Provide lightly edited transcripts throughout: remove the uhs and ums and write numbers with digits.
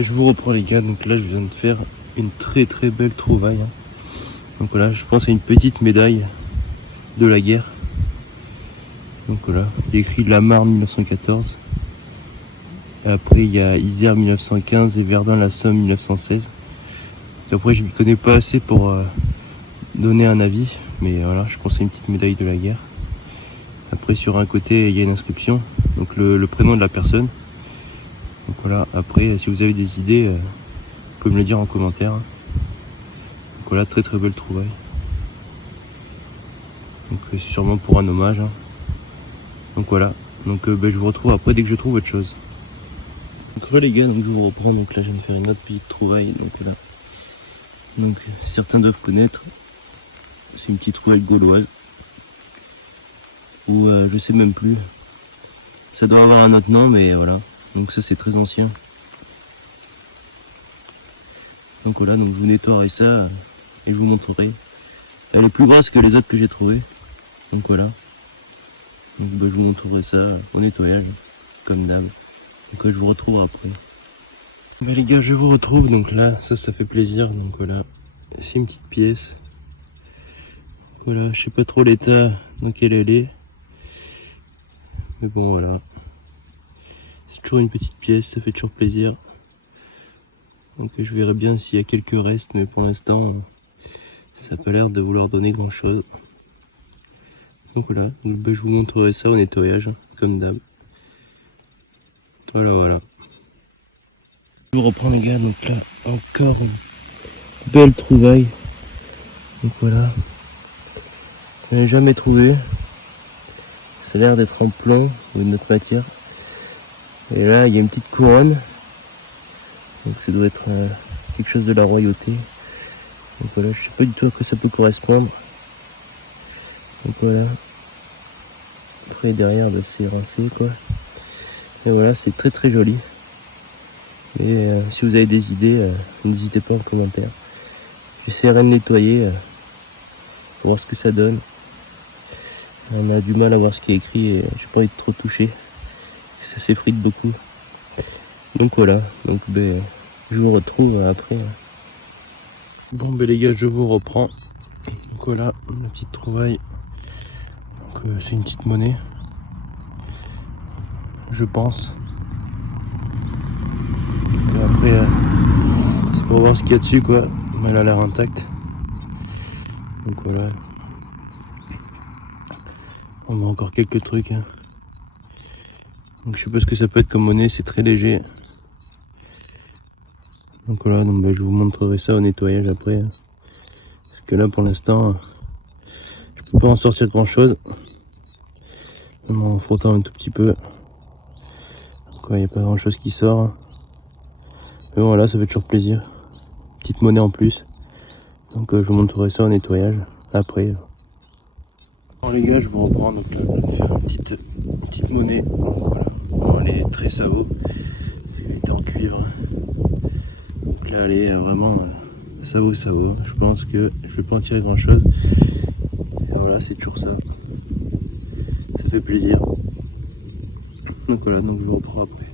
Je vous reprends les gars, donc là je viens de faire une très belle trouvaille. Donc voilà, je pense à une petite médaille de la guerre. Donc voilà, il y a écrit La Marne 1914. Et après il y a Isère 1915 et Verdun-la-Somme 1916. Et après je ne m'y connais pas assez pour donner un avis, mais voilà, je pense à une petite médaille de la guerre. Après sur un côté il y a une inscription, donc le prénom de la personne. Donc voilà, après si vous avez des idées, vous pouvez me le dire en commentaire. Donc voilà, très belle trouvaille. Donc c'est sûrement pour un hommage. Donc voilà, donc je vous retrouve après dès que je trouve autre chose. Donc les gars, donc je vous reprends, donc là je viens de faire une autre petite trouvaille, donc voilà. Donc certains doivent connaître, c'est une petite trouvaille gauloise. Ou je sais même plus. Ça doit avoir un autre nom, mais voilà. Donc ça c'est très ancien. Donc voilà, donc je vous nettoierai ça et je vous montrerai. Elle est plus grasse que les autres que j'ai trouvées. Donc voilà. Donc je vous montrerai ça au nettoyage, comme d'hab. Donc je vous retrouve après. Les gars, je vous retrouve, donc là, ça fait plaisir. Donc voilà, c'est une petite pièce. Voilà, je sais pas trop l'état dans lequel elle est. Mais bon voilà. C'est toujours une petite pièce, ça fait toujours plaisir. Donc je verrai bien s'il y a quelques restes, mais pour l'instant, ça n'a pas l'air de vouloir donner grand chose. Donc voilà, donc, je vous montrerai ça au nettoyage, comme d'hab. Voilà. Je vous reprends les gars, donc là, encore une belle trouvaille. Donc voilà. Je n'ai jamais trouvé. Ça a l'air d'être en plomb ou une autre matière. Et là, il y a une petite couronne. Donc ça doit être quelque chose de la royauté. Donc voilà, je sais pas du tout à quoi ça peut correspondre. Donc voilà. Après derrière, bah, c'est rincé quoi. Et voilà, c'est très joli. Et si vous avez des idées, n'hésitez pas en commentaire. J'essaierai de nettoyer pour voir ce que ça donne. On a du mal à voir ce qui est écrit et j'ai pas envie de trop toucher. Ça s'effrite beaucoup. Donc voilà, donc je vous retrouve après. Bon les gars, je vous reprends. Donc voilà, la petite trouvaille. Donc c'est une petite monnaie. Je pense. Et après, c'est pour voir ce qu'il y a dessus quoi. Mais elle a l'air intacte. Donc voilà. On voit encore quelques trucs. Donc je sais pas ce que ça peut être comme monnaie, c'est très léger. Donc voilà, donc je vous montrerai ça au nettoyage après. Parce que là pour l'instant, je peux pas en sortir grand chose. Même en frottant un tout petit peu. Donc il n'y a pas grand chose qui sort. Mais bon, voilà, ça fait toujours plaisir. Petite monnaie en plus. Donc je vous montrerai ça au nettoyage après. Bon les gars, je vous reprends. Donc là, je vais faire une petite monnaie. Donc, voilà. Bon, elle est très savo. Elle est en cuivre. Donc là, elle est vraiment savo. Je pense que je vais pas en tirer grand chose. Et voilà, c'est toujours ça. Ça fait plaisir. Donc voilà, donc je vous reprends après.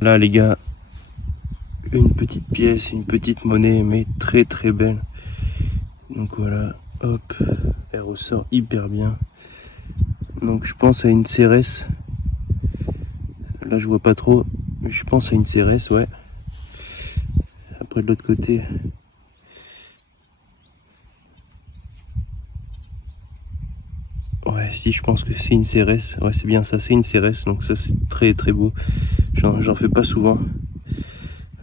Là les gars, une petite pièce, une petite monnaie, mais très belle. Donc voilà, hop, elle ressort hyper bien. Donc je pense à une Cérès. Là je vois pas trop, mais je pense à une Cérès, ouais. Après de l'autre côté. Ouais, si je pense que c'est une Cérès. Ouais, c'est bien ça, c'est une Cérès. Donc ça c'est très beau. J'en fais pas souvent.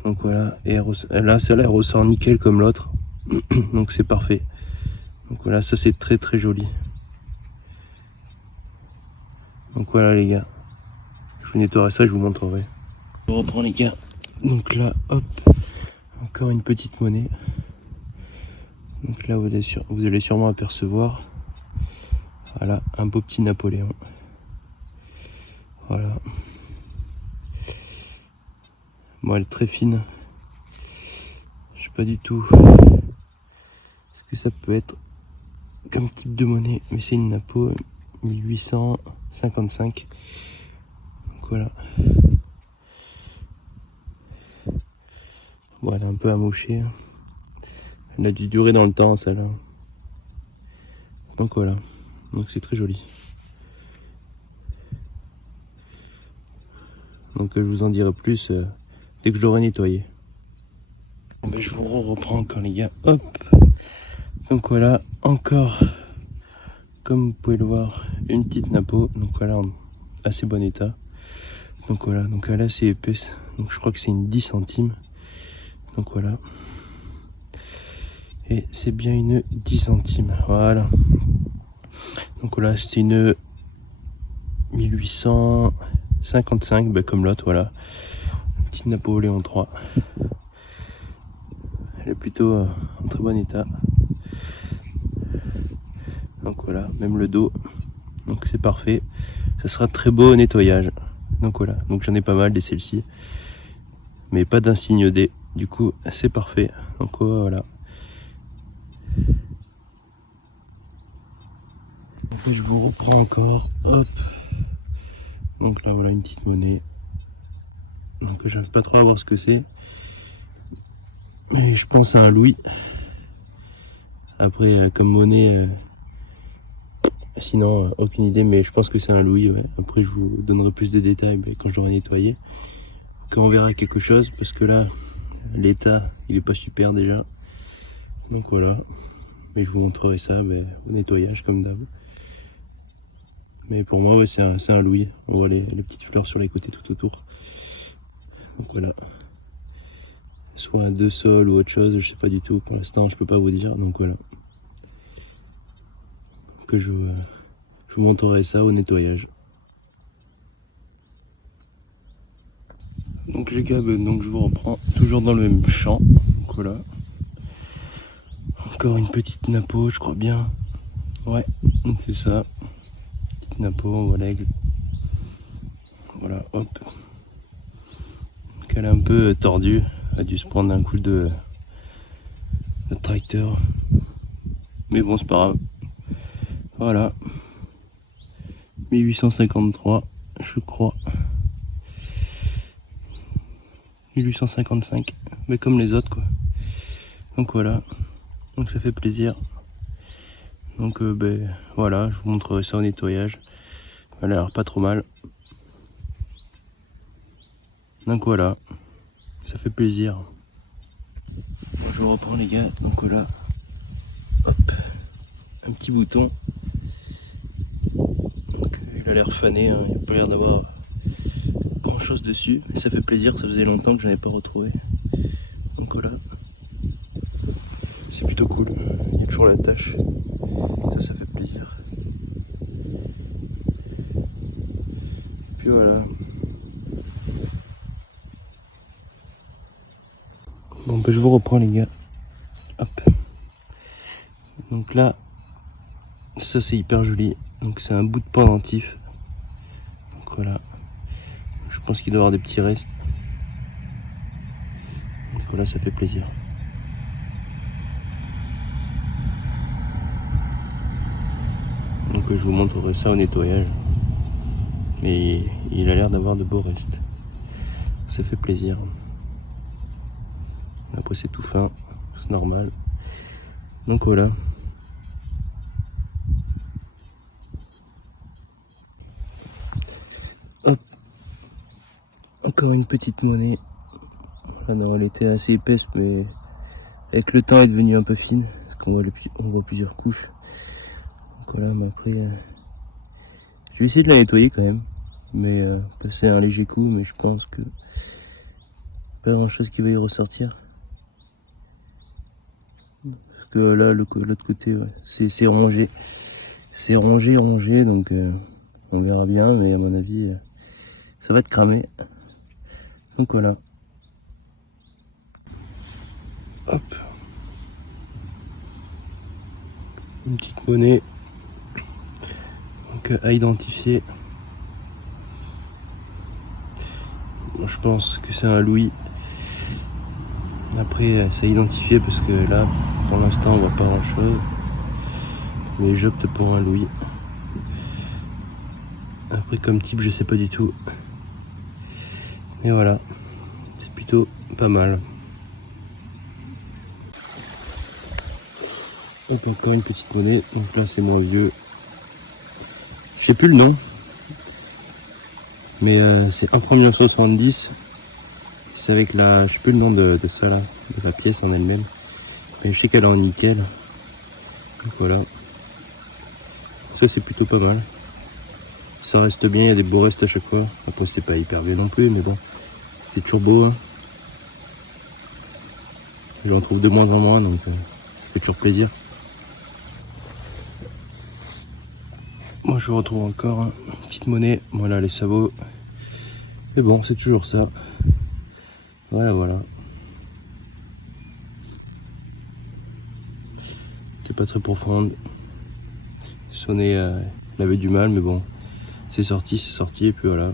Donc voilà, et là celle-là elle ressort nickel comme l'autre. Donc c'est parfait. Donc voilà, ça c'est très joli. Donc voilà les gars, je vous nettoierai ça et je vous montrerai. Je reprends les gars, donc là hop, encore une petite monnaie. Donc là vous allez sûrement apercevoir, voilà, un beau petit Napoléon. Voilà. Bon, elle est très fine. Je sais pas du tout ce que ça peut être comme type de monnaie, mais c'est une Napo 1855. Donc voilà. Bon, elle est un peu amochée. Elle a dû durer dans le temps, celle-là. Donc voilà. Donc c'est très joli. Donc je vous en dirai plus dès que je l'aurai nettoyé. Bon, ben, je vous reprends encore les gars. Hop. Donc voilà, encore, comme vous pouvez le voir, une petite napo. Donc voilà, en assez bon état. Donc voilà, donc elle est assez épaisse. Donc je crois que c'est une 10 centimes. Donc voilà. Et c'est bien une 10 centimes. Voilà. Donc voilà, c'est une 1855, ben comme l'autre, voilà. Petite Napoléon 3. Elle est plutôt en très bon état. Donc voilà, même le dos. Donc c'est parfait. Ça sera très beau au nettoyage. Donc voilà, donc j'en ai pas mal des celles-ci. Mais pas d'insigne D. Du coup, c'est parfait. Donc voilà. Je vous reprends encore. Hop. Donc là, voilà une petite monnaie. Donc j'arrive pas trop à voir ce que c'est. Mais je pense à un louis. Après, comme monnaie, sinon, aucune idée. Mais je pense que c'est un louis. Ouais. Après, je vous donnerai plus de détails quand je l'aurai nettoyé. Quand on verra quelque chose. Parce que là, l'état, il est pas super déjà. Donc voilà. Mais je vous montrerai ça au nettoyage comme d'hab. Mais pour moi, ouais, c'est un louis. On voit les petites fleurs sur les côtés tout autour. Donc voilà. Soit un deux sols ou autre chose, je sais pas du tout. Pour l'instant, je peux pas vous dire. Donc voilà. Que je vous montrerai ça au nettoyage. Donc les gars, donc je vous reprends toujours dans le même champ. Donc voilà. Encore une petite napo, je crois bien. Ouais, c'est ça. Petite napo, on voit l'aigle. Voilà, hop. Donc elle est un peu tordue. Elle a dû se prendre un coup de tracteur. Mais bon, c'est pas grave. Voilà. 1853, je crois. 1855. Mais comme les autres, quoi. Donc voilà. Donc ça fait plaisir. Donc voilà, je vous montrerai ça au nettoyage. Elle a l'air pas trop mal. Donc voilà. Ça fait plaisir. Bon, je reprends les gars. Donc voilà. Hop. Un petit bouton. Donc il a l'air fané, hein. Il n'a pas l'air d'avoir grand chose dessus. Mais ça fait plaisir, ça faisait longtemps que je n'avais pas retrouvé. Donc voilà. C'est plutôt cool. Il y a toujours la tache. Ça fait plaisir. Puis voilà. Bon je vous reprends les gars. Hop. Donc là, ça c'est hyper joli. Donc c'est un bout de pendentif. Donc voilà. Je pense qu'il doit y avoir des petits restes. Donc voilà, ça fait plaisir. Donc je vous montrerai ça au nettoyage. Mais il a l'air d'avoir de beaux restes. Ça fait plaisir. Après c'est tout fin, c'est normal. Donc voilà. Hop. Encore une petite monnaie. Ah non, elle était assez épaisse, mais avec le temps elle est devenue un peu fine. Parce qu'on voit plusieurs couches. Donc voilà, mais après, je vais essayer de la nettoyer quand même. Mais passer un léger coup, mais je pense que pas grand chose qui va y ressortir. Parce que là, l'autre côté, ouais, c'est rongé. C'est rongé, donc on verra bien, mais à mon avis, ça va être cramé. Donc voilà. Hop. Une petite monnaie. Donc à identifier. Bon, je pense que c'est un louis. Après, c'est à identifier parce que là, pour l'instant, on voit pas grand chose. Mais j'opte pour un louis. Après, comme type, je sais pas du tout. Et voilà, c'est plutôt pas mal. Hop, encore une petite monnaie. Donc là, c'est moins vieux. Je sais plus le nom. Mais c'est 1,70 €. C'est avec la... Je sais plus le nom de ça là. De la pièce en elle-même. Mais je sais qu'elle est en nickel. Donc voilà. Ça, c'est plutôt pas mal. Ça reste bien, il y a des beaux restes à chaque fois. Après, c'est pas hyper bien non plus, mais bon. C'est toujours beau. Hein. J'en trouve de moins en moins, donc ça fait toujours plaisir. Moi, je retrouve encore une petite monnaie. Voilà, les sabots. Mais bon, c'est toujours ça. Voilà, voilà. C'est pas très profonde. Sonné, elle avait du mal, mais bon. C'est sorti, et puis voilà.